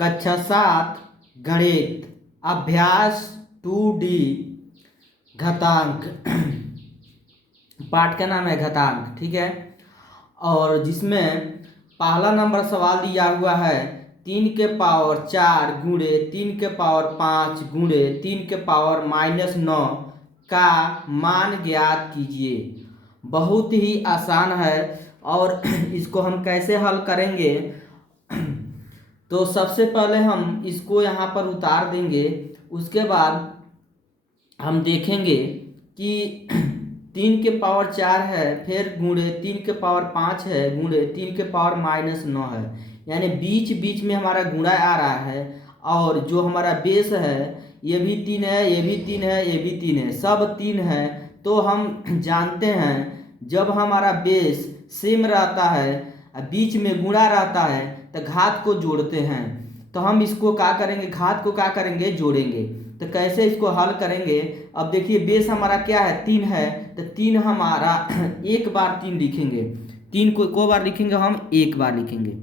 कक्षा 7 गणित अभ्यास 2D घातांक। पाठ का नाम है घातांक, ठीक है। और जिसमें पहला नंबर सवाल दिया हुआ है 3 के पावर 4 गुणे 3 के पावर 5 गुणे 3 के पावर -9 का मान ज्ञात कीजिए। बहुत ही आसान है और इसको हम कैसे हल करेंगे, तो सबसे पहले हम इसको यहाँ पर उतार देंगे। उसके बाद हम देखेंगे कि 3 के पावर 4 है, फिर गुणे 3 के पावर 5 है, गुणे 3 के पावर -9 है, यानी बीच बीच में हमारा गुणा आ रहा है। और जो हमारा बेस है ये भी 3 है, ये भी 3 है, ये भी 3 है, सब 3 है। तो हम जानते हैं जब हमारा बेस सेम रहता है, बीच में गुणा रहता है, तो घात को जोड़ते हैं। तो हम इसको क्या करेंगे, घात को क्या करेंगे, जोड़ेंगे। तो कैसे इसको हल करेंगे, अब देखिए बेस हमारा क्या है, 3 है, तो 3 हमारा एक बार 3 लिखेंगे, 3 को बार लिखेंगे, हम एक बार लिखेंगे।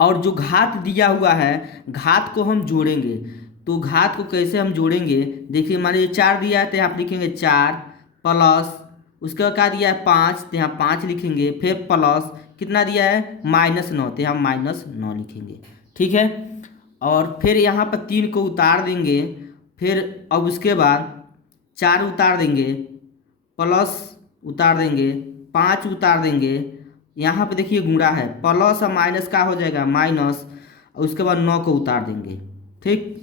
और जो घात दिया हुआ है घात को हम जोड़ेंगे। तो घात को कैसे हम जोड़ेंगे, देखिए मान लीजिए 4 दिया है तो यहाँ पर लिखेंगे 4 प्लस, उसके बाद क्या दिया है 5 तो यहाँ 5 लिखेंगे, फिर प्लस कितना दिया है -9 तो यहाँ -9 लिखेंगे, ठीक है। और फिर यहाँ पर 3 को उतार देंगे, फिर अब उसके बाद 4 उतार देंगे, प्लस उतार देंगे, 5 उतार देंगे, यहाँ पे देखिए गुणा है, प्लस और माइनस का हो जाएगा माइनस, और उसके बाद 9 को उतार देंगे, ठीक।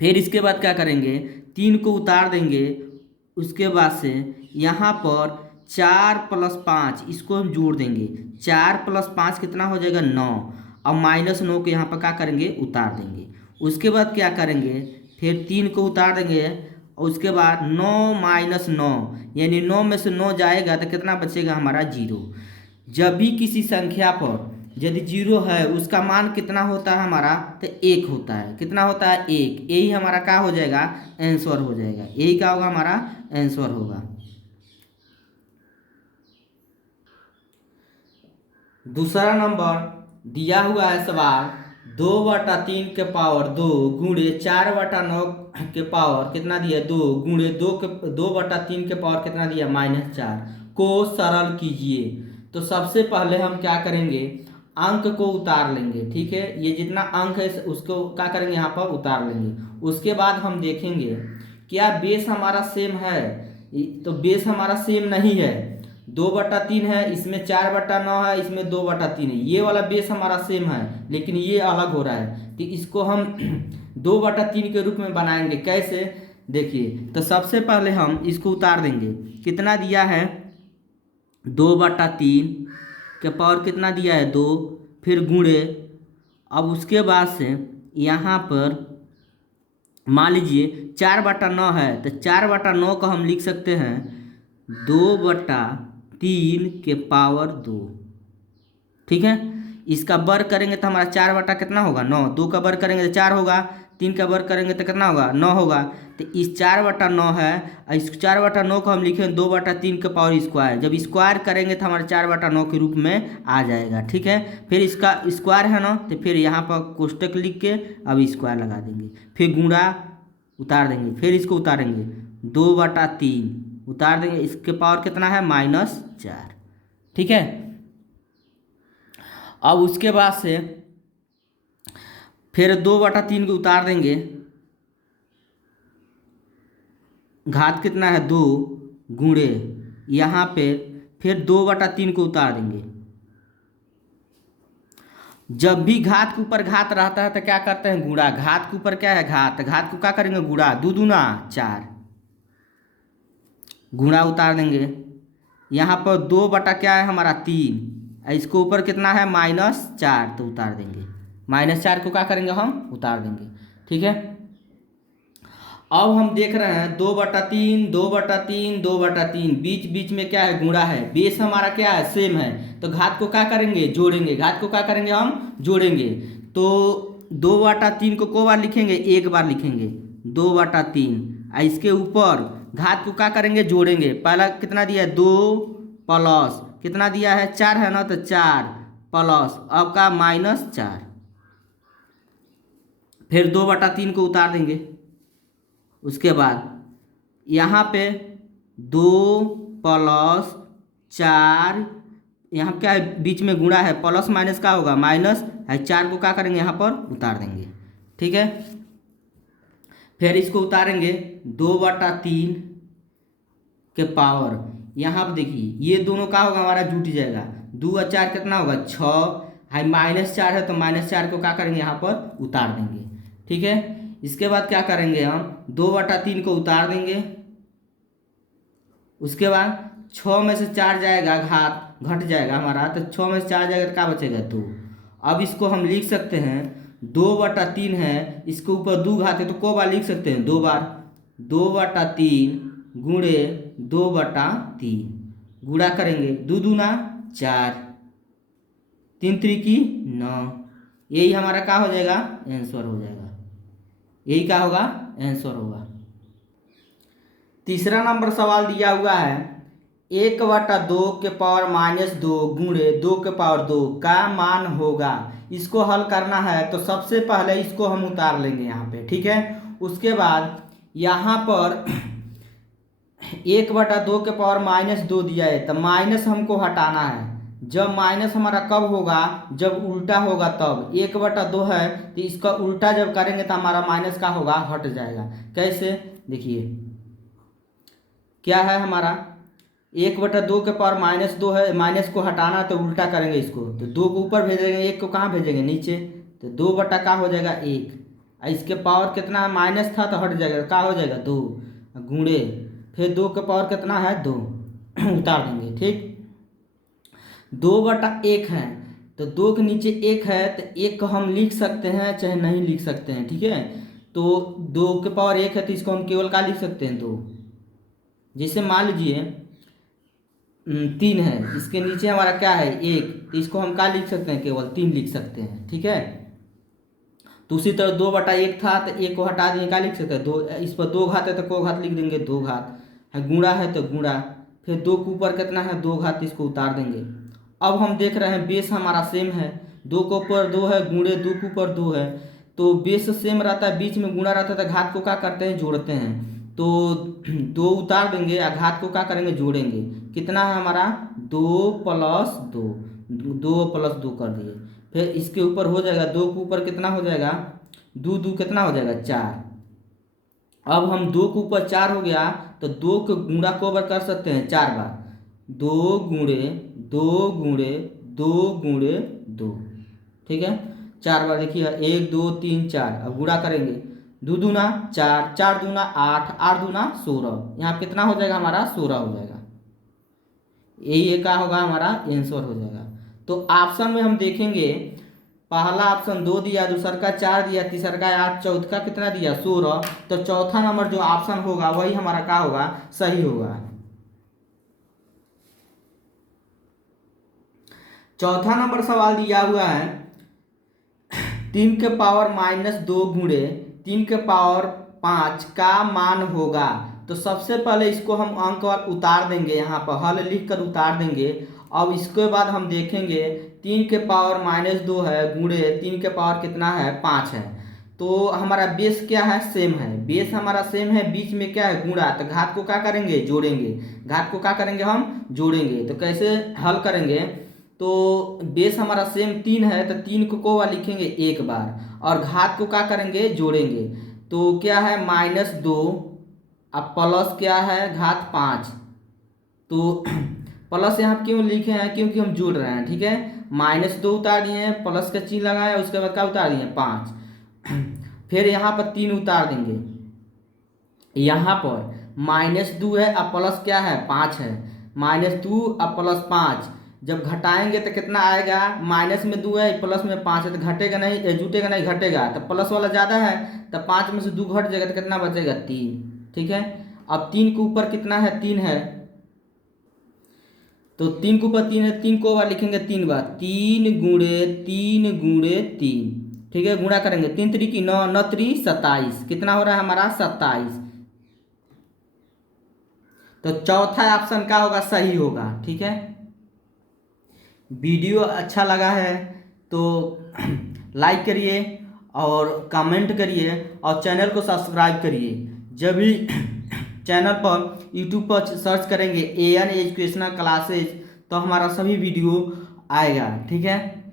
फिर इसके बाद क्या करेंगे, 3 को उतार देंगे, उसके बाद से यहाँ पर 4 + 5 इसको हम जोड़ देंगे, 4 + 5 कितना हो जाएगा 9, और -9 को यहाँ पर क्या करेंगे, उतार देंगे। उसके बाद क्या करेंगे, फिर 3 को उतार देंगे, और उसके बाद 9 - 9 यानी 9 में से 9 जाएगा तो कितना बचेगा हमारा 0। जब भी किसी संख्या पर यदि 0 है उसका मान कितना होता है हमारा, तो 1 होता है। कितना होता है 1, यही हमारा क्या हो जाएगा, आंसर हो जाएगा। यही क्या होगा, हमारा आंसर होगा। दूसरा नंबर दिया हुआ है सवाल 2/3 के पावर 2 गुणे 4/9 के पावर कितना दिया है 2 गुणे 2/3 के पावर कितना दिया -4 को सरल कीजिए। तो सबसे पहले हम क्या करेंगे, अंक को उतार लेंगे, ठीक है। ये जितना अंक है उसको क्या करेंगे, यहाँ पर उतार लेंगे। उसके बाद हम देखेंगे क्या बेस हमारा सेम है, तो बेस हमारा सेम नहीं है। 2/3 है, इसमें 4/9 है, इसमें 2/3 है, ये वाला बेस हमारा सेम है, लेकिन ये अलग हो रहा है। तो इसको हम 2/3 के रूप में बनाएंगे। कैसे, देखिए, तो सबसे पहले हम इसको उतार देंगे। कितना दिया है 2/3 के पावर कितना दिया है 2, फिर गुणे, अब उसके बाद से यहाँ पर मान लीजिए 4/9 है, तो 4/9 को हम लिख सकते हैं 2/3 के पावर 2, ठीक है। इसका वर्ग करेंगे तो हमारा 4 बटा कितना होगा 9, 2 का वर्ग करेंगे तो 4 होगा, 3 का वर्ग करेंगे तो कितना होगा 9 होगा। तो इस 4/9 है, इस 4/9 को हम लिखें 2/3 के पावर स्क्वायर। जब स्क्वायर करेंगे तो हमारे 4/9 के रूप में आ जाएगा, ठीक है। फिर इसका स्क्वायर है ना, तो फिर यहाँ पर कोष्टक लिख के अब स्क्वायर लगा देंगे, फिर गुणा उतार देंगे, फिर इसको उतारेंगे 2/3 उतार देंगे, इसके पावर कितना है -4, ठीक है। अब उसके बाद से फिर 2/3 को उतार देंगे, घात कितना है 2 गुणे, यहाँ पे फिर 2/3 को उतार देंगे। जब भी घात के ऊपर घात रहता है तो क्या करते हैं गुणा, घात के ऊपर क्या है घात, घात को क्या करेंगे गुणा, 2 दूना 4, गुणा उतार देंगे। यहाँ पर 2 बटा क्या है हमारा 3, इसको ऊपर कितना है -4 तो उतार देंगे, -4 को क्या करेंगे हम उतार देंगे, ठीक है। अब हम देख रहे हैं 2/3 2/3 2/3, बीच बीच में क्या है गुणा है, बेस हमारा क्या है सेम है, तो घात को क्या करेंगे जोड़ेंगे, घात को क्या करेंगे हम जोड़ेंगे। तो 2/3 को बार लिखेंगे, एक बार लिखेंगे 2/3, इसके ऊपर घात को क्या करेंगे जोड़ेंगे। पहला कितना दिया है 2 प्लस कितना दिया है 4 है ना, तो 4 प्लस अब का -4, फिर 2/3 को उतार देंगे। उसके बाद यहाँ पे 2+4, यहाँ क्या है बीच में गुणा है, प्लस माइनस का होगा माइनस है, 4 को क्या करेंगे यहाँ पर उतार देंगे। ठीक है, फिर इसको उतारेंगे 2/3 के पावर, यहाँ पर देखिए ये दोनों का होगा हमारा जुट जाएगा, 2 और 4 कितना होगा 6 है, -4 है तो -4 को क्या करेंगे यहाँ पर उतार देंगे। ठीक है, इसके बाद क्या करेंगे हम 2/3 को उतार देंगे। उसके बाद 6 में से 4 जाएगा घट जाएगा हमारा, तो 6 में से 4 जाएगा तो क्या बचेगा 2। अब इसको हम लिख सकते हैं 2/3 है, इसके ऊपर 2 घात है तो को बार लिख सकते हैं 2 बार, 2/3 गुणे 2/3 गुणा करेंगे, 2 दूना 4, 3 त्रिकी 9, यही हमारा क्या हो जाएगा आंसर हो जाएगा, यही क्या होगा आंसर होगा। तीसरा नंबर सवाल दिया हुआ है 1/2 के पावर -2 गुणे 2 के पावर 2 का मान होगा। इसको हल करना है तो सबसे पहले इसको हम उतार लेंगे यहाँ पे। ठीक है, उसके बाद यहाँ पर 1/2 के पावर -2 दिया है तो माइनस हमको हटाना है। जब माइनस हमारा कब होगा, जब उल्टा होगा तब। 1/2 है तो इसका उल्टा जब करेंगे तो हमारा माइनस का होगा हट जाएगा। कैसे देखिए, क्या है हमारा 1/2 के पावर -2 है, माइनस को हटाना तो उल्टा करेंगे इसको, तो 2 को ऊपर भेजेंगे, 1 को कहाँ भेजेंगे नीचे, तो 2 बटा का हो जाएगा 1, इसके पावर कितना माइनस था तो हट जाएगा, का हो जाएगा 2 गुणे, फिर 2 के पावर कितना है 2 उतार देंगे। ठीक, 2/1 है तो 2 के नीचे 1 है तो 1 को हम लिख सकते हैं चाहे नहीं लिख सकते हैं। ठीक है, तो 2 के पावर 1 है तो इसको हम केवल क्या लिख सकते हैं 2। जैसे मान लीजिए 3 है, इसके नीचे हमारा क्या है 1, तो इसको हम क्या लिख सकते हैं केवल 3 लिख सकते हैं। ठीक है, तो उसी तरह 2/1 था तो 1 को हटा देंगे, क्या लिख सकते हैं 2, इस पर 2 घात है तो को घात लिख देंगे 2 घात है, गुणा है तो गुणा, फिर 2 के ऊपर कितना है 2 घात, इसको उतार देंगे। अब हम देख रहे हैं बेस हमारा सेम है, 2 के ऊपर 2 है गुणे 2 के ऊपर 2 है, तो बेस सेम रहता है, बीच में गुणा रहता है तो घात को क्या करते हैं जोड़ते हैं, तो 2 उतार देंगे और घात को क्या करेंगे जोड़ेंगे। कितना है हमारा 2 + 2, 2 + 2 कर दिए, फिर इसके ऊपर हो जाएगा 2 के ऊपर कितना हो जाएगा 2 2 कितना हो जाएगा 4। अब हम 2 के ऊपर 4 हो गया तो 2 के गुणा को बार कर सकते हैं 4 बार, 2 गुणे 2 गुणे 2 गुणे 2। ठीक है, 4 बार देखिए 1 2 3 4, अब गुणा करेंगे 2 दूना 4, 4 दूना 8, 8 दूना 16, यहाँ कितना हो जाएगा हमारा 16 हो जाएगा, यही क्या होगा हमारा आंसर हो जाएगा। तो ऑप्शन में हम देखेंगे पहला ऑप्शन 2 दिया, दूसरा का 4 दिया, तीसरा का 8, चौथा का कितना दिया 16, तो चौथा नंबर जो ऑप्शन होगा वही हमारा क्या होगा सही होगा। चौथा नंबर सवाल दिया हुआ है 3 के पावर -2 गुणे 3 के पावर 5 का मान होगा। तो सबसे पहले इसको हम अंक उतार देंगे, यहाँ पर हल लिख कर उतार देंगे। अब इसके बाद हम देखेंगे 3 के पावर -2 है गुणे 3 के पावर कितना है 5 है, तो हमारा बेस क्या है सेम है, बेस हमारा सेम है, बीच में क्या है गुणा, तो घात को क्या करेंगे जोड़ेंगे, घात को क्या करेंगे हम जोड़ेंगे। तो कैसे हल करेंगे, तो बेस हमारा सेम 3 है तो 3 को बार लिखेंगे 1 बार और घात को क्या करेंगे जोड़ेंगे, तो क्या है -2 अब प्लस क्या है घात 5, तो प्लस यहाँ क्यों लिखे हैं क्योंकि हम जोड़ रहे हैं। ठीक है, -2 उतार दिए हैं, प्लस का चिन्ह लगाया, उसके बाद क्या उतार दिए 5, फिर यहाँ पर 3 उतार देंगे, यहाँ पर -2 है अब प्लस क्या है 5 है, -2 अब +5, जब घटाएंगे तो कितना आएगा, माइनस में 2 है प्लस में 5 है तो घटेगा नहीं, जुटेगा नहीं घटेगा, तो प्लस वाला ज़्यादा है तो 5 में से 2 घट जाएगा तो कितना बचेगा 3। ठीक है, अब 3 के ऊपर कितना है 3 है, तो 3 के ऊपर 3 है, 3 को बार लिखेंगे 3 बार, 3 गुणे 3 गुणे 3। ठीक है, गुणा करेंगे 3 त्रिकी 9, 9 त्रि 27, कितना हो रहा है हमारा 27। तो चौथा ऑप्शन क्या होगा सही होगा। ठीक है, वीडियो अच्छा लगा है तो लाइक करिए और कमेंट करिए और चैनल को सब्सक्राइब करिए। जब भी चैनल पर यूट्यूब पर सर्च करेंगे AN एजुकेशनल क्लासेज तो हमारा सभी वीडियो आएगा। ठीक है।